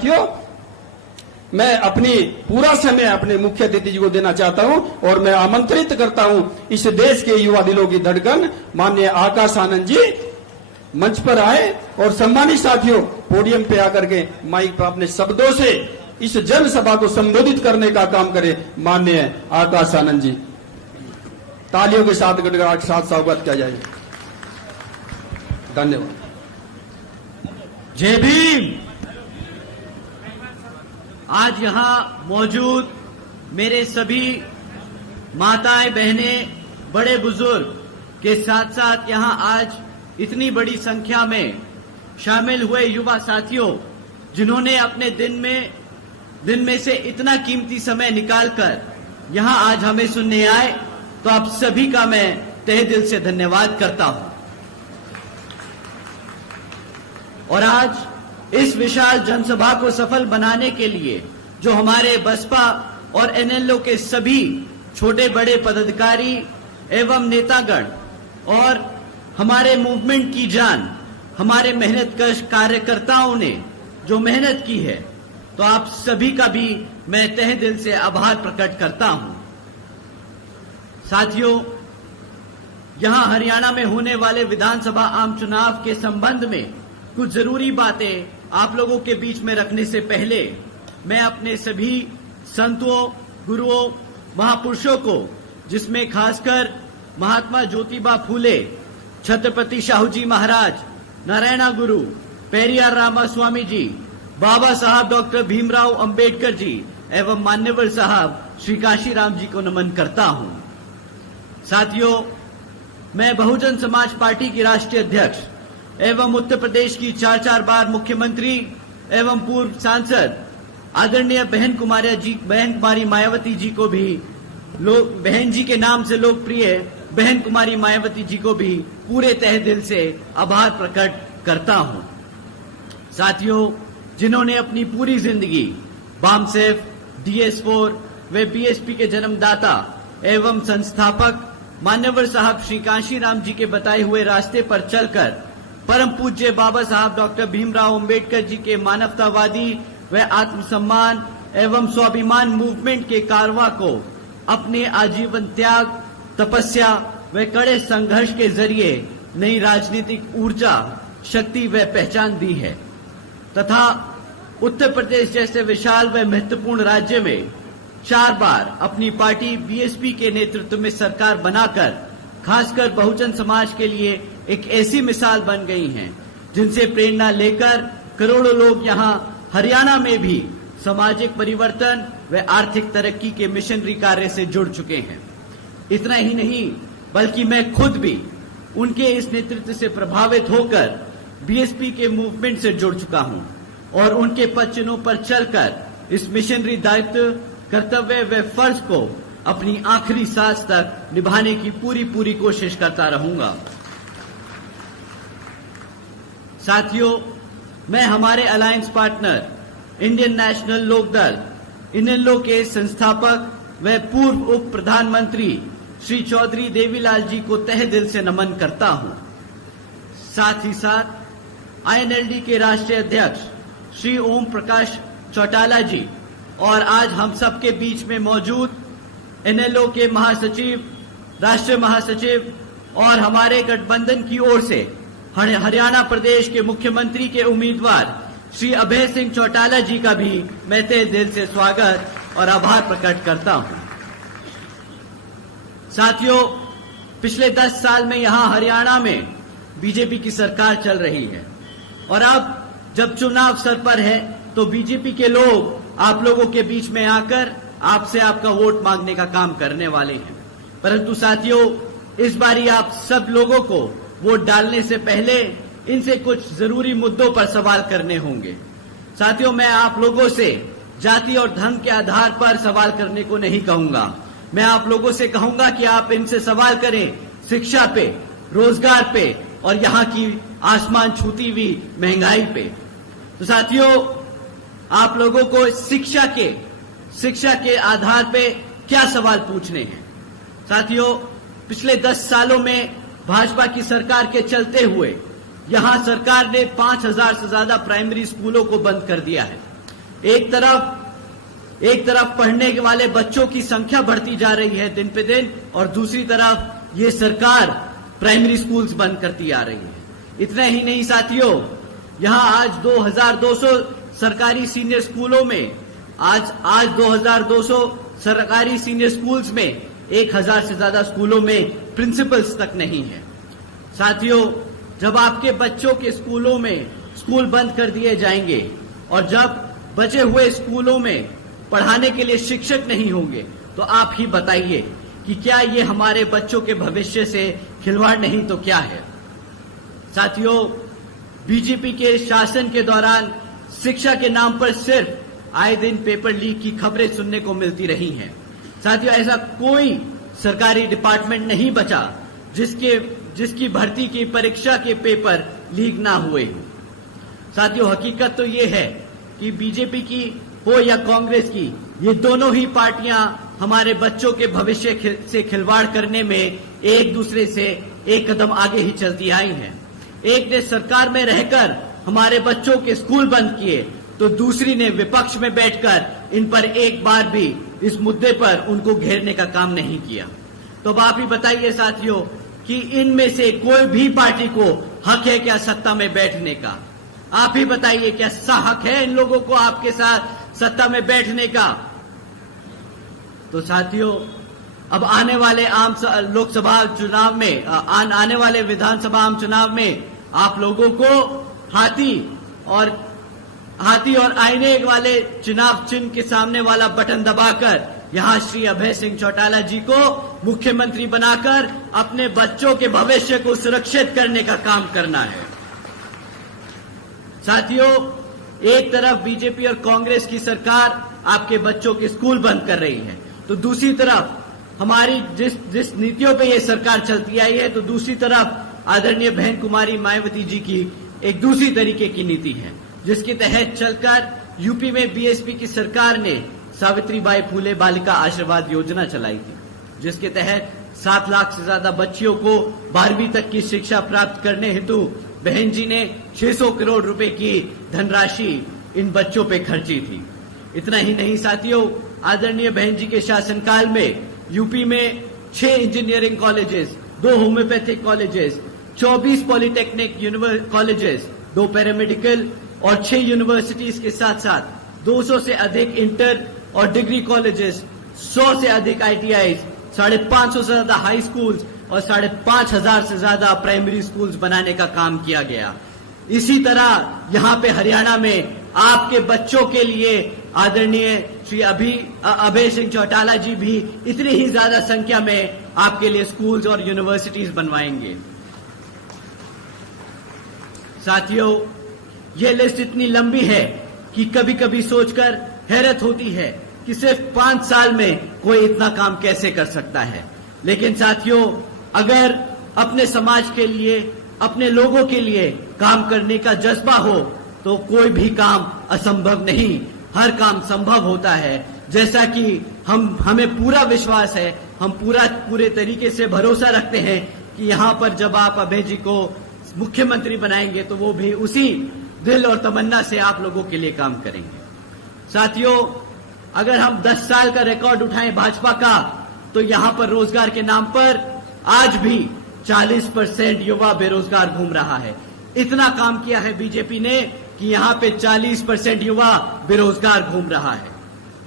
साथियों, मैं अपनी पूरा समय अपने मुख्य अतिथि जी को देना चाहता हूं और मैं आमंत्रित करता हूं इस देश के युवा दिलों की धड़कन माननीय आकाश आनंद जी मंच पर आए और सम्मानित साथियों पोडियम पे आकर के माइक पर अपने शब्दों से इस जनसभा को संबोधित करने का काम करे। माननीय आकाश आनंद जी, तालियों के साथ गड़गड़ाहट के साथ स्वागत किया जाए। धन्यवाद। जय भीम। आज यहाँ मौजूद मेरे सभी माताएं, बहनें, बड़े बुजुर्ग के साथ साथ यहाँ आज इतनी बड़ी संख्या में शामिल हुए युवा साथियों, जिन्होंने अपने दिन में से इतना कीमती समय निकालकर यहाँ आज हमें सुनने आए, तो आप सभी का मैं तहे दिल से धन्यवाद करता हूं। और आज इस विशाल जनसभा को सफल बनाने के लिए जो हमारे बसपा और एनएलओ के सभी छोटे बड़े पदाधिकारी एवं नेतागण और हमारे मूवमेंट की जान, हमारे मेहनतकश कार्यकर्ताओं ने जो मेहनत की है, तो आप सभी का भी मैं तहे दिल से आभार प्रकट करता हूं। साथियों, यहां हरियाणा में होने वाले विधानसभा आम चुनाव के संबंध में कुछ जरूरी बातें आप लोगों के बीच में रखने से पहले मैं अपने सभी संतों, गुरुओं, महापुरुषों को, जिसमें खासकर महात्मा ज्योतिबा फूले, छत्रपति शाहू जी महाराज, नारायणा गुरु, पेरियार रामास्वामी जी, बाबा साहब डॉक्टर भीमराव अंबेडकर जी एवं मान्यवर साहब श्री काशीराम जी को नमन करता हूं। साथियों, मैं बहुजन समाज पार्टी की राष्ट्रीय अध्यक्ष एवं उत्तर प्रदेश की 4 बार मुख्यमंत्री एवं पूर्व सांसद आदरणीय बहन कुमारी मायावती जी को भी बहन जी के नाम से लोकप्रिय बहन कुमारी मायावती जी को भी पूरे तहे दिल से आभार प्रकट करता हूं। साथियों, जिन्होंने अपनी पूरी जिंदगी बामसेफ, DS4 व बीएसपी के जन्मदाता एवं संस्थापक मान्यवर साहब श्री काशीराम जी के बताए हुए रास्ते पर चलकर परम पूज्य बाबा साहब डॉक्टर भीमराव अंबेडकर जी के मानवतावादी व आत्मसम्मान एवं स्वाभिमान मूवमेंट के कारवां को अपने आजीवन त्याग, तपस्या व कड़े संघर्ष के जरिए नई राजनीतिक ऊर्जा, शक्ति व पहचान दी है तथा उत्तर प्रदेश जैसे विशाल व महत्वपूर्ण राज्य में 4 बार अपनी पार्टी बीएसपी के नेतृत्व में सरकार बनाकर खासकर बहुजन समाज के लिए एक ऐसी मिसाल बन गई हैं, जिनसे प्रेरणा लेकर करोड़ों लोग यहां हरियाणा में भी सामाजिक परिवर्तन व आर्थिक तरक्की के मिशनरी कार्य से जुड़ चुके हैं। इतना ही नहीं, बल्कि मैं खुद भी उनके इस नेतृत्व से प्रभावित होकर बीएसपी के मूवमेंट से जुड़ चुका हूं और उनके पद चिन्हों पर चलकर इस मिशनरी दायित्व, कर्तव्य व फर्ज को अपनी आखिरी सांस तक निभाने की पूरी कोशिश करता रहूंगा। साथियों, मैं हमारे alliance partner Indian National Lokdal Inelo के संस्थापक व पूर्व उप प्रधानमंत्री श्री चौधरी देवीलाल जी को तहे दिल से नमन करता हूं। साथ ही साथ आईएनएलडी के राष्ट्रीय अध्यक्ष श्री ओम प्रकाश चौटाला जी और आज हम सबके बीच में मौजूद एनएलओ के महासचिव, राष्ट्रीय महासचिव और हमारे गठबंधन की ओर से हरियाणा प्रदेश के मुख्यमंत्री के उम्मीदवार श्री अभय सिंह चौटाला जी का भी मैं तहे दिल से स्वागत और आभार प्रकट करता हूं। साथियों, पिछले 10 साल में यहां हरियाणा में बीजेपी की सरकार चल रही है और अब जब चुनाव सर पर है तो बीजेपी के लोग आप लोगों के बीच में आकर आपसे आपका वोट मांगने का काम करने वाले हैं। परंतु साथियों, इस बारी आप सब लोगों को वोट डालने से पहले इनसे कुछ जरूरी मुद्दों पर सवाल करने होंगे। साथियों, मैं आप लोगों से जाति और धर्म के आधार पर सवाल करने को नहीं कहूंगा। मैं आप लोगों से कहूंगा कि आप इनसे सवाल करें शिक्षा पे, रोजगार पे और यहाँ की आसमान छूती हुई महंगाई पे। तो साथियों, आप लोगों को शिक्षा के आधार पे क्या सवाल पूछने हैं। साथियों, पिछले 10 सालों में भाजपा की सरकार के चलते हुए यहां सरकार ने 5000 से ज्यादा प्राइमरी स्कूलों को बंद कर दिया है। एक तरफ पढ़ने वाले बच्चों की संख्या बढ़ती जा रही है दिन पे दिन, और दूसरी तरफ ये सरकार प्राइमरी स्कूल्स बंद करती आ रही है। इतना ही नहीं साथियों, यहां आज 2200 सरकारी सीनियर स्कूलों में आज 2200 सरकारी सीनियर स्कूल्स में 1000 से ज्यादा स्कूलों में प्रिंसिपल्स तक नहीं है। साथियों, जब आपके बच्चों के स्कूलों में स्कूल बंद कर दिए जाएंगे और जब बचे हुए स्कूलों में पढ़ाने के लिए शिक्षक नहीं होंगे, तो आप ही बताइए कि क्या ये हमारे बच्चों के भविष्य से खिलवाड़ नहीं तो क्या है। साथियों, बीजेपी के शासन के दौरान शिक्षा के नाम पर सिर्फ आए दिन पेपर लीक की खबरें सुनने को मिलती रही हैं। साथियों, ऐसा कोई सरकारी डिपार्टमेंट नहीं बचा जिसकी भर्ती की परीक्षा के पेपर लीक ना हुए। साथियों, हकीकत तो ये है कि बीजेपी की हो या कांग्रेस की, ये दोनों ही पार्टियां हमारे बच्चों के भविष्य से खिलवाड़ करने में एक दूसरे से एक कदम आगे ही चलती आई हैं। एक ने सरकार में रहकर हमारे बच्चों के स्कूल बंद किए, तो दूसरी ने विपक्ष में बैठकर इन पर एक बार भी इस मुद्दे पर उनको घेरने का काम नहीं किया। तो अब आप ही बताइए साथियों कि इनमें से कोई भी पार्टी को हक है क्या सत्ता में बैठने का? आप ही बताइए, क्या हक है इन लोगों को आपके साथ सत्ता में बैठने का? तो साथियों, अब आने वाले लोकसभा चुनाव में, आने वाले विधानसभा आम चुनाव में आप लोगों को हाथी और आईने वाले चुनाव चिन्ह के सामने वाला बटन दबाकर यहां श्री अभय सिंह चौटाला जी को मुख्यमंत्री बनाकर अपने बच्चों के भविष्य को सुरक्षित करने का काम करना है। साथियों, एक तरफ बीजेपी और कांग्रेस की सरकार आपके बच्चों के स्कूल बंद कर रही है, तो दूसरी तरफ हमारी जिस नीतियों पे ये सरकार चलती आई है, तो दूसरी तरफ आदरणीय बहन कुमारी मायावती जी की एक दूसरी तरीके की नीति है, जिसके तहत चलकर यूपी में बीएसपी की सरकार ने सावित्रीबाई फुले बालिका आशीर्वाद योजना चलाई थी, जिसके तहत 7 लाख से ज्यादा बच्चियों को 12वीं तक की शिक्षा प्राप्त करने हेतु बहन जी ने 600 करोड़ रुपए की धनराशि इन बच्चों पे खर्ची थी। इतना ही नहीं साथियों, आदरणीय बहन जी के शासनकाल में यूपी में 6 engineering colleges, 2 homeopathic colleges, 24 polytechnic colleges, 2 paramedical और 6 यूनिवर्सिटीज के साथ साथ 200 से अधिक इंटर और डिग्री कॉलेजेस, 100 से अधिक ITIs, 550 से ज्यादा हाई स्कूल्स और 5,500 से ज्यादा प्राइमरी स्कूल्स बनाने का काम किया गया। इसी तरह यहाँ पे हरियाणा में आपके बच्चों के लिए आदरणीय श्री अभय सिंह चौटाला जी भी इतनी ही ज्यादा संख्या में आपके लिए स्कूल्स और यूनिवर्सिटीज बनवाएंगे। साथियों, ये लिस्ट इतनी लंबी है कि कभी कभी सोचकर हैरत होती है कि सिर्फ 5 साल में कोई इतना काम कैसे कर सकता है। लेकिन साथियों, अगर अपने समाज के लिए, अपने लोगों के लिए काम करने का जज्बा हो तो कोई भी काम असंभव नहीं, हर काम संभव होता है। जैसा कि हमें पूरा विश्वास है, हम पूरे तरीके से भरोसा रखते हैं कि यहाँ पर जब आप अभय जी को मुख्यमंत्री बनाएंगे तो वो भी उसी दिल और तमन्ना से आप लोगों के लिए काम करेंगे। साथियों, अगर हम 10 साल का रिकॉर्ड उठाएं भाजपा का, तो यहाँ पर रोजगार के नाम पर आज भी 40% युवा बेरोजगार घूम रहा है। इतना काम किया है बीजेपी ने कि यहाँ पे 40% युवा बेरोजगार घूम रहा है।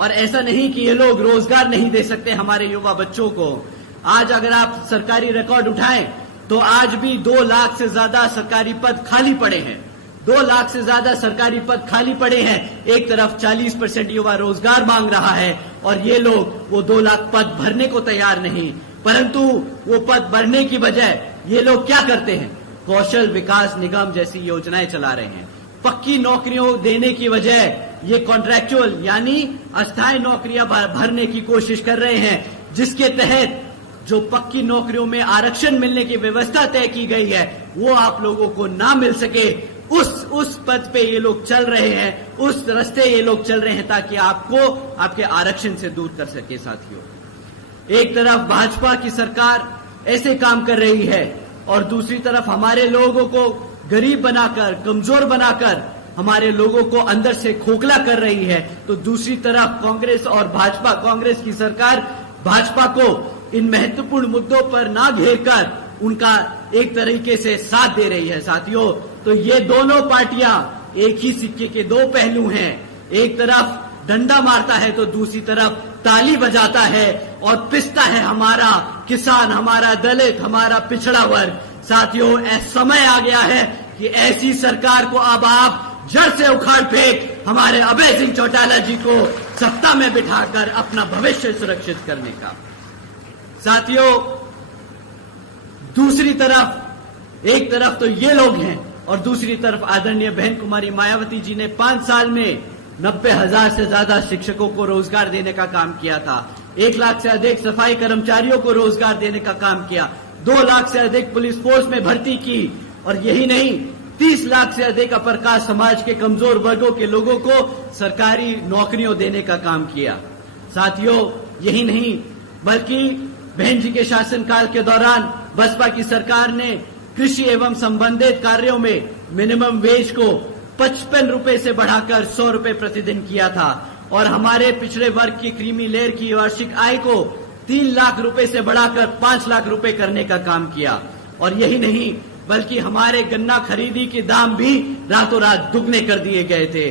और ऐसा नहीं कि ये लोग रोजगार नहीं दे सकते हमारे युवा बच्चों को। आज अगर आप सरकारी रिकॉर्ड उठाएं तो आज भी 2 लाख से ज्यादा सरकारी पद खाली पड़े हैं। 2 लाख से ज्यादा सरकारी पद खाली पड़े हैं। एक तरफ 40% युवा रोजगार मांग रहा है और ये लोग वो 2 लाख पद भरने को तैयार नहीं, परंतु वो पद भरने की बजाय ये लोग क्या करते हैं, कौशल विकास निगम जैसी योजनाएं चला रहे हैं। पक्की नौकरियों देने की बजाय ये कॉन्ट्रैक्चुअल यानी अस्थायी नौकरियां भरने की कोशिश कर रहे हैं, जिसके तहत जो पक्की नौकरियों में आरक्षण मिलने की व्यवस्था तय की गई है वो आप लोगों को ना मिल सके। उस पद पे ये लोग चल रहे हैं, उस रास्ते ये लोग चल रहे हैं ताकि आपको आपके आरक्षण से दूर कर सके। साथियों, एक तरफ भाजपा की सरकार ऐसे काम कर रही है और दूसरी तरफ हमारे लोगों को गरीब बनाकर, कमजोर बनाकर हमारे लोगों को अंदर से खोखला कर रही है, तो दूसरी तरफ कांग्रेस और भाजपा, कांग्रेस की सरकार भाजपा को इन महत्वपूर्ण मुद्दों पर ना घेरकर उनका एक तरीके से साथ दे रही है। साथियों, तो ये दोनों पार्टियां एक ही सिक्के के दो पहलू हैं। एक तरफ डंडा मारता है तो दूसरी तरफ ताली बजाता है और पिसता है हमारा किसान, हमारा दलित, हमारा पिछड़ा वर्ग। साथियों, समय आ गया है कि ऐसी सरकार को अब आप जड़ से उखाड़ फेंक हमारे अभय सिंह चौटाला जी को सत्ता में बिठाकर अपना भविष्य सुरक्षित करने का। साथियों, दूसरी तरफ, एक तरफ तो ये लोग हैं और दूसरी तरफ आदरणीय बहन कुमारी मायावती जी ने 5 साल में 90,000 से ज्यादा शिक्षकों को रोजगार देने का काम किया था। 1 लाख से अधिक सफाई कर्मचारियों को रोजगार देने का काम किया। 2 लाख से अधिक पुलिस फोर्स में भर्ती की और यही नहीं, 30 लाख से अधिक अपर कास्ट समाज के कमजोर वर्गों के लोगों को सरकारी नौकरियों देने का काम किया। साथियों, यही नहीं बल्कि बहन जी के शासनकाल के दौरान बसपा की सरकार ने कृषि एवं संबंधित कार्यों में मिनिमम वेज को 55 रुपए से बढ़ाकर 100 रुपए प्रतिदिन किया था और हमारे पिछड़े वर्ग की क्रीमी लेयर की वार्षिक आय को 3 लाख रुपए से बढ़ाकर 5 लाख रुपए करने का काम किया। और यही नहीं बल्कि हमारे गन्ना खरीदी के दाम भी रातों रात दुगने कर दिए गए थे।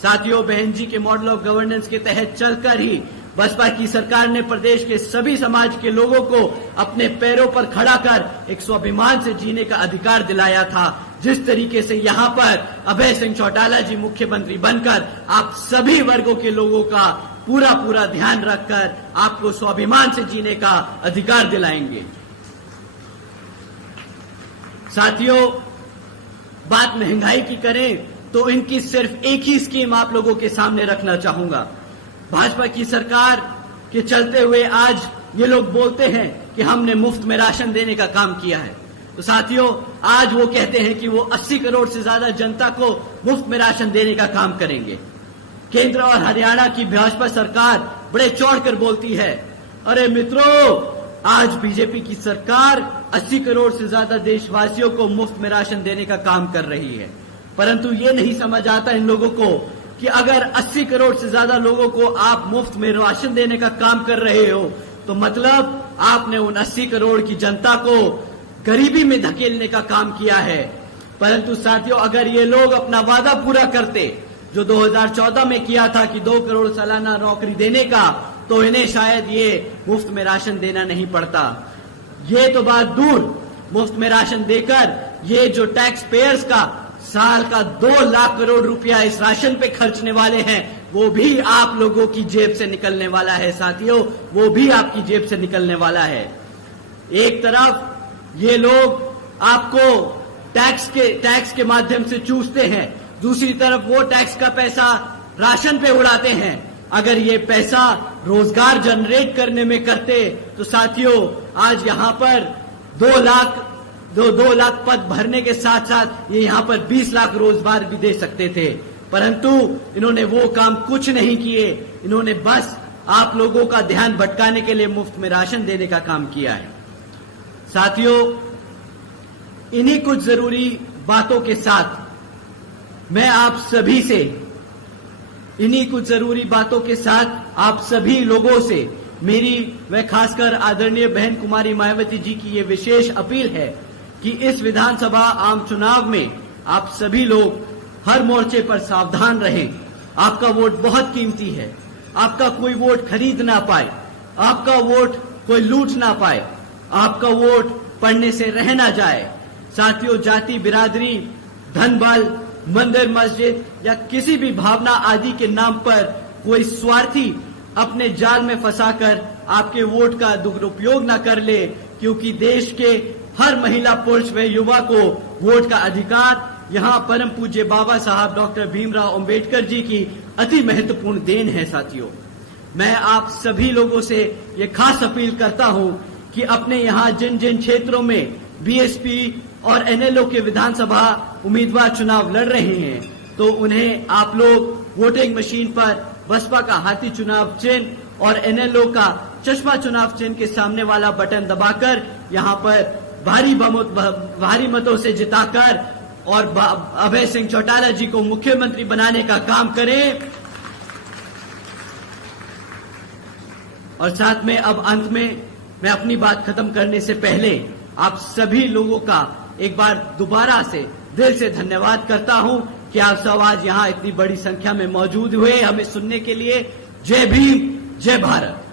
साथियों, बहन जी के मॉडल ऑफ गवर्नेंस के तहत चलकर ही बसपा की सरकार ने प्रदेश के सभी समाज के लोगों को अपने पैरों पर खड़ा कर एक स्वाभिमान से जीने का अधिकार दिलाया था। जिस तरीके से यहाँ पर अभय सिंह चौटाला जी मुख्यमंत्री बनकर आप सभी वर्गों के लोगों का पूरा ध्यान रखकर आपको स्वाभिमान से जीने का अधिकार दिलाएंगे। साथियों, बात महंगाई की करें तो इनकी सिर्फ एक ही स्कीम आप लोगों के सामने रखना चाहूंगा। भाजपा की सरकार के चलते हुए आज ये लोग बोलते हैं कि हमने मुफ्त में राशन देने का काम किया है। तो साथियों, आज वो कहते हैं कि वो 80 करोड़ से ज्यादा जनता को मुफ्त में राशन देने का काम करेंगे। केंद्र और हरियाणा की भाजपा सरकार बड़े चौड़कर बोलती है, अरे मित्रों, आज बीजेपी की सरकार 80 करोड़ से ज्यादा देशवासियों को मुफ्त में राशन देने का काम कर रही है। परंतु ये नहीं समझ आता इन लोगों को कि अगर 80 करोड़ से ज्यादा लोगों को आप मुफ्त में राशन देने का काम कर रहे हो तो मतलब आपने उन 80 करोड़ की जनता को गरीबी में धकेलने का काम किया है। परंतु साथियों, अगर ये लोग अपना वादा पूरा करते जो 2014 में किया था कि 2 करोड़ सालाना नौकरी देने का, तो इन्हें शायद ये मुफ्त में राशन देना नहीं पड़ता। ये तो बात दूर, मुफ्त में राशन देकर ये जो टैक्स पेयर्स का साल का 2 लाख करोड़ रुपया इस राशन पे खर्चने वाले हैं, वो भी आप लोगों की जेब से निकलने वाला है। साथियों, वो भी आपकी जेब से निकलने वाला है। एक तरफ ये लोग आपको टैक्स के माध्यम से चूसते हैं, दूसरी तरफ वो टैक्स का पैसा राशन पे उड़ाते हैं। अगर ये पैसा रोजगार जनरेट करने में करते तो साथियों, आज यहाँ पर 2 लाख पद भरने के साथ साथ ये यहाँ पर 20 लाख रोजगार भी दे सकते थे। परंतु इन्होंने वो काम कुछ नहीं किए। इन्होंने बस आप लोगों का ध्यान भटकाने के लिए मुफ्त में राशन देने का काम किया है। साथियों, इन्हीं कुछ जरूरी बातों के साथ मैं आप सभी से, इन्हीं कुछ जरूरी बातों के साथ आप सभी लोगों से मेरी व खासकर आदरणीय बहन कुमारी मायावती जी की ये विशेष अपील है कि इस विधानसभा आम चुनाव में आप सभी लोग हर मोर्चे पर सावधान रहें। आपका वोट बहुत कीमती है। आपका कोई वोट खरीद ना पाए, आपका वोट कोई लूट ना पाए, आपका वोट पढ़ने से रह ना जाए। साथियों, जाति, बिरादरी, धन बल, मंदिर, मस्जिद या किसी भी भावना आदि के नाम पर कोई स्वार्थी अपने जाल में फंसाकर आपके वोट का दुरुपयोग न कर ले, क्योंकि देश के हर महिला, पुरुष व युवा को वोट का अधिकार यहाँ परम पूज्य बाबा साहब डॉक्टर भीमराव अंबेडकर जी की अति महत्वपूर्ण देन है। साथियों, मैं आप सभी लोगों से ये खास अपील करता हूँ कि अपने यहाँ जिन जिन क्षेत्रों में बीएसपी और एनएलओ के विधानसभा उम्मीदवार चुनाव लड़ रहे हैं, तो उन्हें आप लोग वोटिंग मशीन पर बसपा का हाथी चुनाव चिन्ह और एनएलओ का चश्मा चुनाव चिन्ह के सामने वाला बटन दबाकर यहाँ पर भारी मतों से जिताकर और अभय सिंह चौटाला जी को मुख्यमंत्री बनाने का काम करें। और साथ में अब अंत में मैं अपनी बात खत्म करने से पहले आप सभी लोगों का एक बार दोबारा से दिल से धन्यवाद करता हूं कि आप सब आज यहां इतनी बड़ी संख्या में मौजूद हुए हमें सुनने के लिए। जय भीम, जय भारत।